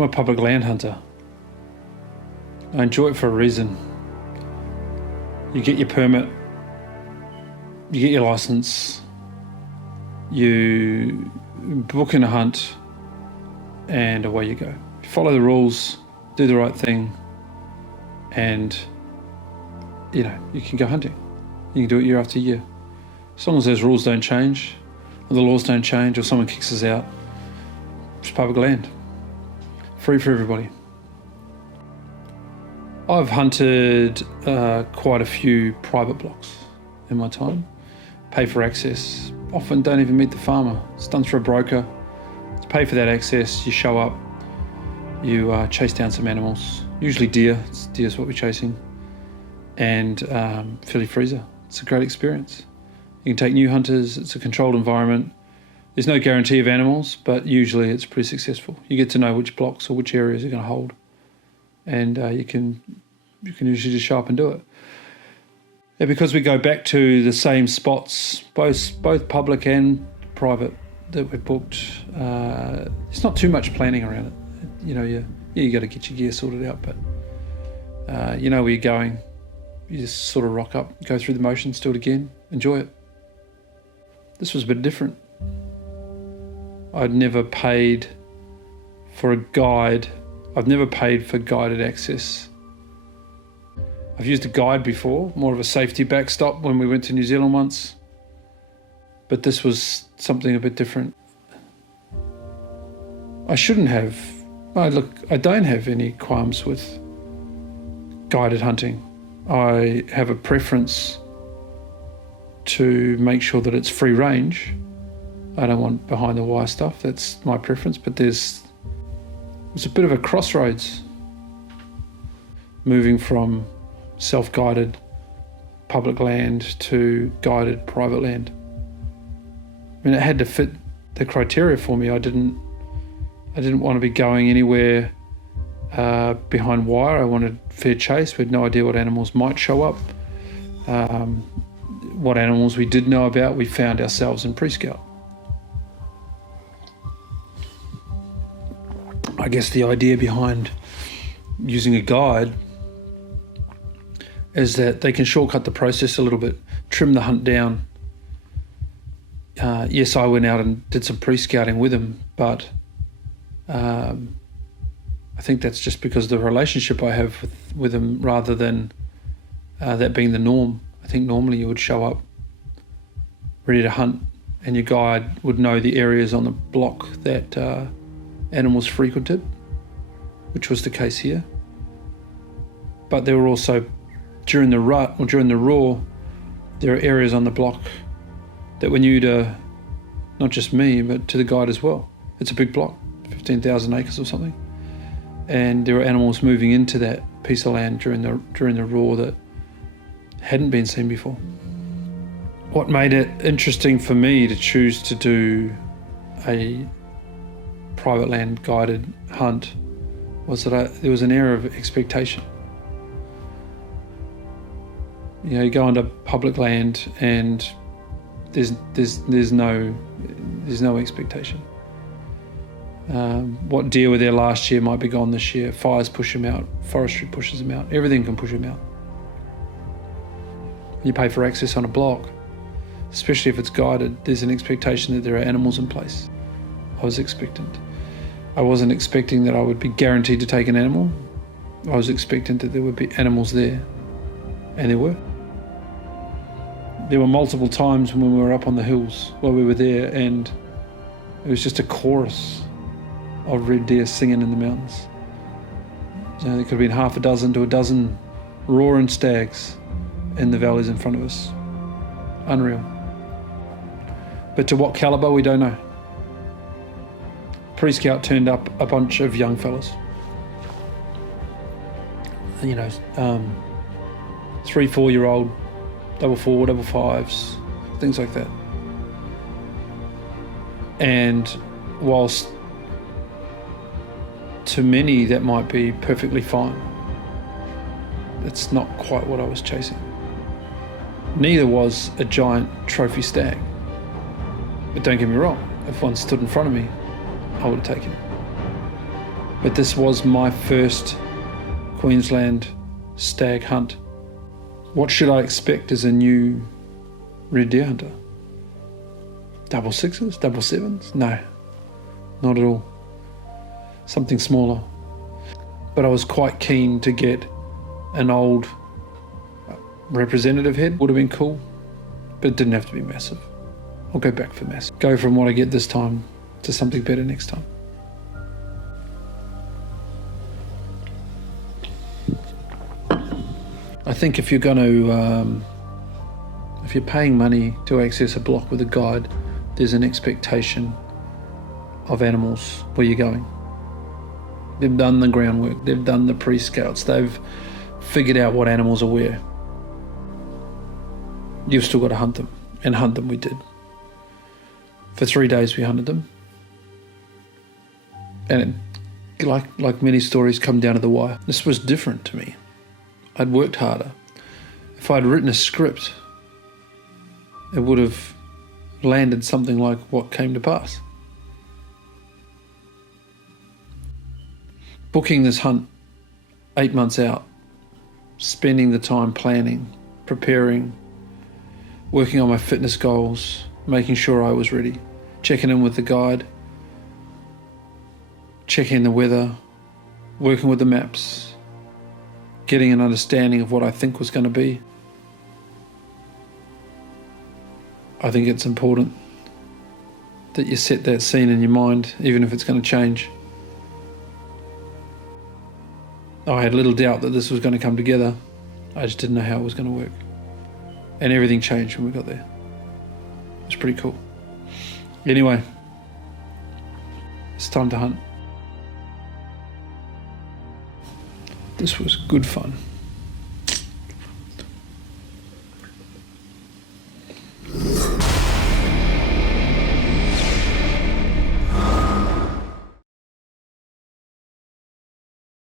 I'm a public land hunter. I enjoy it for a reason. You get your permit, you get your license, you book in a hunt, and away you go. You follow the rules, do the right thing, and you can go hunting. You can do it year after year. As long as those rules don't change, or the laws don't change, or someone kicks us out, it's public land. Free for everybody. I've hunted quite a few private blocks in my time. Pay for access. Often don't even meet the farmer. It's done through a broker. To pay for that access, you show up, you chase down some animals, usually deer. Deer's what we're chasing, and Philly freezer. It's a great experience. You can take new hunters. It's a controlled environment. There's no guarantee of animals, but usually it's pretty successful. You get to know which blocks or which areas are going to hold, and you can usually just show up and do it. And because we go back to the same spots, both public and private that we've booked, it's not too much planning around it. You got to get your gear sorted out, but you know where you're going. You just sort of rock up, go through the motions, do it again, enjoy it. This was a bit different. I'd never paid for a guide. I've never paid for guided access. I've used a guide before, more of a safety backstop when we went to New Zealand once. But this was something a bit different. I shouldn't have. I don't have any qualms with guided hunting. I have a preference to make sure that it's free range. I don't want behind the wire stuff. That's my preference. But it's a bit of a crossroads moving from self-guided public land to guided private land. I mean, it had to fit the criteria for me. I didn't want to be going anywhere behind wire. I wanted fair chase. We had no idea what animals might show up. What animals we did know about, we found ourselves in pre-scout. I guess the idea behind using a guide is that they can shortcut the process a little bit, trim the hunt down. Yes, I went out and did some pre-scouting with them, but I think that's just because of the relationship I have with them rather than that being the norm. I think normally you would show up ready to hunt and your guide would know the areas on the block that animals frequented, which was the case here. But there were also, during the rut or during the roar, there are areas on the block that were new to not just me, but to the guide as well. It's a big block, 15,000 acres or something. And there were animals moving into that piece of land during the roar that hadn't been seen before. What made it interesting for me to choose to do a private land guided hunt was that there was an air of expectation. You go onto public land and there's no expectation. What deer were there last year might be gone this year. Fires push them out, forestry pushes them out, everything can push them out. You pay for access on a block, especially if it's guided, there's an expectation that there are animals in place. I was expectant. I wasn't expecting that I would be guaranteed to take an animal. I was expectant that there would be animals there, and there were. There were multiple times when we were up on the hills while we were there, and it was just a chorus of red deer singing in the mountains. There could have been half a dozen to a dozen roaring stags in the valleys in front of us. Unreal. But to what caliber, we don't know. Pre-scout turned up a bunch of young fellas. 3-4-year-old, double 4, double 5s, things like that. And whilst to many that might be perfectly fine, it's not quite what I was chasing. Neither was a giant trophy stag. But don't get me wrong, if one stood in front of me, I would have taken it. But this was my first Queensland stag hunt. What should I expect as a new red deer hunter? Double sixes, double sevens? No, not at all. Something smaller. But I was quite keen to get an old representative head. Would have been cool, but it didn't have to be massive. I'll go back for massive. Go from what I get this time to something better next time. I think if you're going to, if you're paying money to access a block with a guide, there's an expectation of animals where you're going. They've done the groundwork, they've done the pre-scouts, they've figured out what animals are where. You've still got to hunt them, and hunt them we did. For 3 days we hunted them. And it, like many stories, come down to the wire. This was different to me. I'd worked harder. If I'd written a script, it would have landed something like what came to pass. Booking this hunt 8 months out, spending the time planning, preparing, working on my fitness goals, making sure I was ready, checking in with the guide, checking the weather, working with the maps, getting an understanding of what I think was going to be. I think it's important that you set that scene in your mind, even if it's going to change. I had little doubt that this was going to come together. I just didn't know how it was going to work. And everything changed when we got there. It was pretty cool. Anyway, it's time to hunt. This was good fun.